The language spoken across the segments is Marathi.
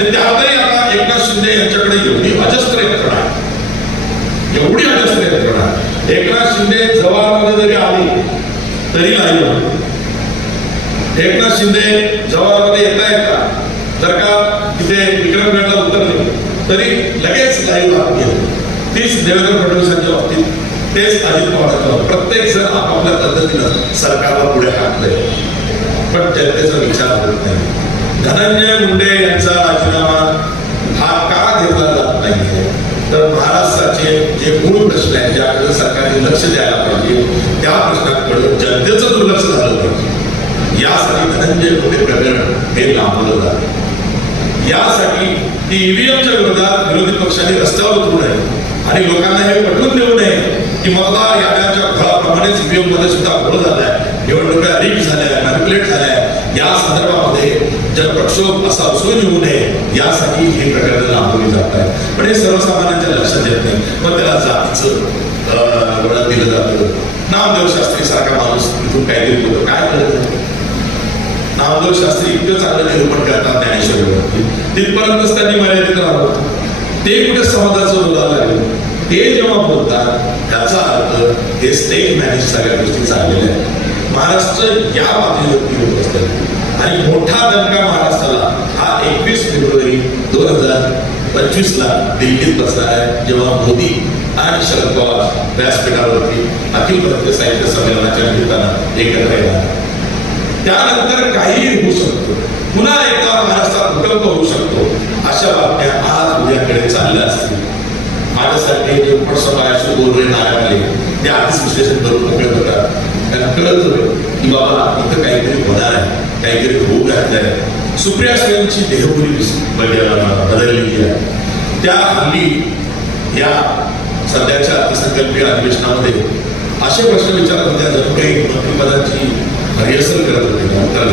आणि त्यातही आता एकनाथ शिंदे यांच्याकडे एवढी अजस्त्र यंत्रणा आहे एवढी अजस्त्र यंत्रणा एकनाथ शिंदे जवाहरमध्ये जरी आली तरी नाही एकनाथ शिंदे जवाहरमध्ये येता येता जर का तिथे विक्रमगडला उतरले तरी लगेच लाईव्ह हात गेले तीच देवेंद्र फडणवीसांच्या बाबतीत तेच अजित पवारांच्या प्रत्येक जण आपापल्या पद्धतीनं सरकारला पुढे हाकले पण जनतेचा विचार होत नाही. धनंजय मुंडे यांचा राजीनामा हा का घेतला जात नाही तर महाराष्ट्राचे जे मूळ प्रश्न आहेत ज्याकडे सरकारने लक्ष द्यायला पाहिजे त्या प्रश्नाकडे जनतेचं दुर्लक्ष झालं पाहिजे. यासाठी धनंजय मुंडे प्रकरण हे लांबलं जातं. यासाठी ती ईव्हीएमच्या विरोधात विरोधी पक्षांनी रस्त्यावर उतरू नये आणि लोकांना हे पटवून देऊ नये की मतदार याद्यांच्या घोळाप्रमाणेच ईव्हीएममध्ये सुद्धा घोळ झालाय निवडणुका लीक झाल्या मॅनिपुलेट झाल्या या संदर्भामध्ये जर प्रक्षोभ असा उचलून येऊ नये यासाठी हे प्रकरण लांबवली जात आहे. पण हे सर्वसामान्यांच्या लक्षात येत नाही. मग त्याला जातीचं वळण दिलं जातं. नामदेव शास्त्री सारखा माणूस तिथून काहीतरी बोलतो. काय करत नामदेव शास्त्री इतकं चांगलं निरूपण करतात ज्ञानेश्वरीवरती. तिथपर्यंतच त्यांनी मर्यादित राहतो ते कुठे समाजाचं बोलायला लागले? ते जेव्हा बोलतात त्याचा अर्थ हे स्टेट मॅनेज सगळ्या गोष्टी चाललेल्या आहेत. महाराष्ट्र या बाबतीत होत असतात आणि मोठा दणका महाराष्ट्राला हा एकवीस फेब्रुवारी दोन हजार पंचवीस ला दिल्लीत बसला आहे जेव्हा मोदी आणि शरद पवार व्यासपीठावरती अखिल भारतीय साहित्य संमेलनाच्या निमित्तानं एकत्र येणार त्यानंतर काहीही होऊ शकतो. पुन्हा एकदा महाराष्ट्रात भूकंप होऊ शकतो अशा बातम्या आज उद्याकडे चालल्या असतील. माझ्यासाठी जे उपसभाशी बोलले नायक आले ते आधीच विश्लेषण करून मोकळे होतात. त्यांना कळतं की बाबा इथं काहीतरी होणार आहे काहीतरी होऊ घातलंय. सुप्रिया सुयांची देहबोली विस- म्हणजे, बदललेली आहे. त्या हल्ली या सध्याच्या अर्थसंकल्पीय अधिवेशनामध्ये असे प्रश्न विचारत होत्या जणू काही मंत्रिपदाची रिहर्सल करत होते उत्तर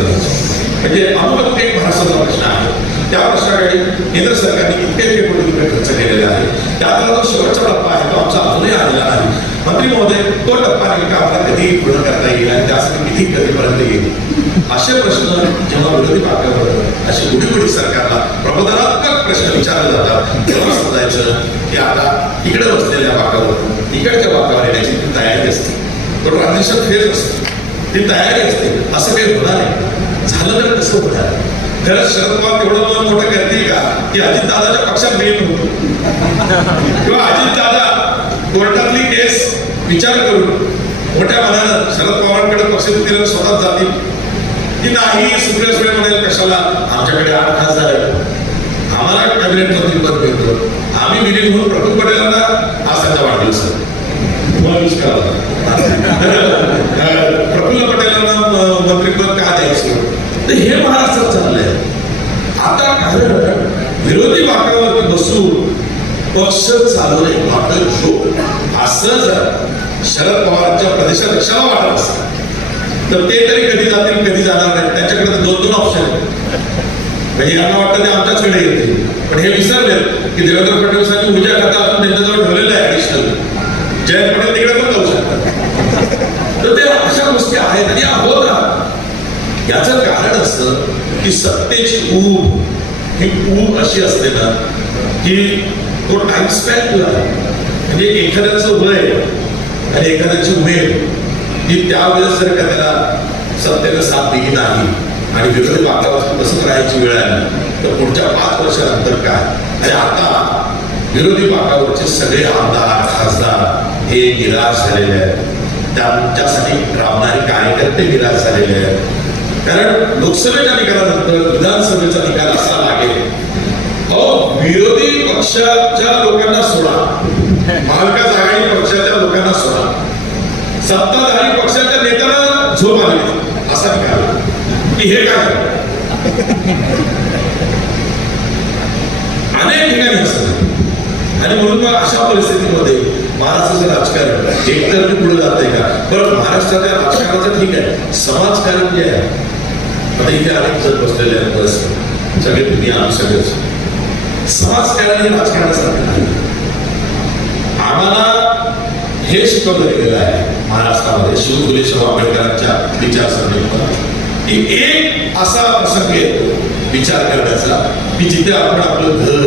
म्हणजे अनुमती एक महाराष्ट्राचा प्रश्न आहे. त्या प्रश्नाकडे केंद्र सरकारने इतके कोटी रुपये खर्च केलेला आहे त्यातला जो शेवटचा टप्पा आहे तो आमचा अजूनही आलेला नाही. मंत्री महोदय तो टप्पा नेमका आम्हाला कधीही पूर्ण करता येईल आणि त्यासाठी किती कधीपर्यंत येईल? असे प्रश्न जेव्हा विरोधी पक्षावर अशी कुठे कुठे सरकारला प्रबोधनात्मक प्रश्न विचारले जातात तेव्हा समजायचं की आता इकडे बसलेल्या बाकावर इकडच्या बाकावर येण्याची ती तयारी असते. तो ट्रान्झॅक्शन फेज असतो. ती तयारी असते. असं काही होणार नाही. झालं तर कसं होणार खरंच शरद पवार तेवढं मन मोठं करतील का? की अजितदादाच्या पक्षात मेन होतो किंवा अजितदादा कोर्टातली केस विचार करून मोठ्या मनानं शरद पवारांकडे पक्षविधीला स्वतः जातील. की नाही सुप्रिया सुळे म्हणाल कशाला? आमच्याकडे आठ खासदार आहेत. आम्हाला कॅबिनेट मंत्री पद मिळतो. आम्ही विलीन म्हणून प्रफुल्ल पटेलांना आज त्यांचा वाढदिवस आहे. तुम्हाला विश करा प्रफुल्ल पटेलांना म- मंत्रिपद का द्यायचं तर हे महाराष्ट्रात चाललंय आता कारण विरोधी बाकावरती बसून पक्ष चालवणे वाटत जो असं जर शरद पवारांच्या प्रदेशाध्यक्षाला वाटत असत तर ते तरी कधी जातील कधी जाणार नाही त्यांच्याकडे तर दोन दोन ऑप्शन आहेत. म्हणजे यांना वाटतं ते आमच्याचकडे येतील. पण हे विसरले की देवेंद्र फडणवीसांनी उद्या खाता अजून त्यांच्याजवळ ठेवलेलं आहे ऍडिशनल जयंत पटेल तिकडे पण जाऊ शकतात. तर ते अशा गोष्टी आहेत आणि होत राहतात याचं कारण असं की सत्तेची ऊब ही ऊब अशी असते ना की तो टाइम स्पेंड आहे. म्हणजे एखाद्याचं वय आणि एखाद्याची उमेद ही त्यावेळेस जर का त्याला सत्तेनं साथ दिली नाही आणि विरोधी वातावरणात बसत राहायची वेळ आली तर पुढच्या पाच वर्षानंतर काय? आणि आता विरोधी पाकावरचे सगळे आमदार खासदार हे निराश झालेले आहेत. त्यांच्यासाठी राबणारे कार्यकर्ते निराश झालेले आहेत. कारण लोकसभेच्या निकालानंतर विधानसभेचा निकाल असा विरोधी पक्षाच्या लोकांना सोडा. महाविकास आघाडी पक्षाच्या लोकांना सोडा. सत्ताधारी पक्षाच्या नेत्यांना झोप आली. असा काय की हे काय? अनेक ठिकाणी असं. आणि म्हणून मग अशा परिस्थितीमध्ये महाराष्ट्राचं राजकारण एकतर्फी पुढे जात आहे का? बरं महाराष्ट्राच्या राजकारणाचं ठीक आहे. समाजकारण जे आहे आता इथे अनेक जण बसलेले आहेत बस. सगळे तुम्ही आम्ही सगळेच. समाजकारण राजकारणासारखं आम्हाला हे शिकवलं गेलेलं आहे महाराष्ट्रामध्ये शिव शाहू आंबेडकरांच्या विचारसरणीतून एक असा प्रसंग येतो विचार करण्याचा की जिथे आपण आपलं घर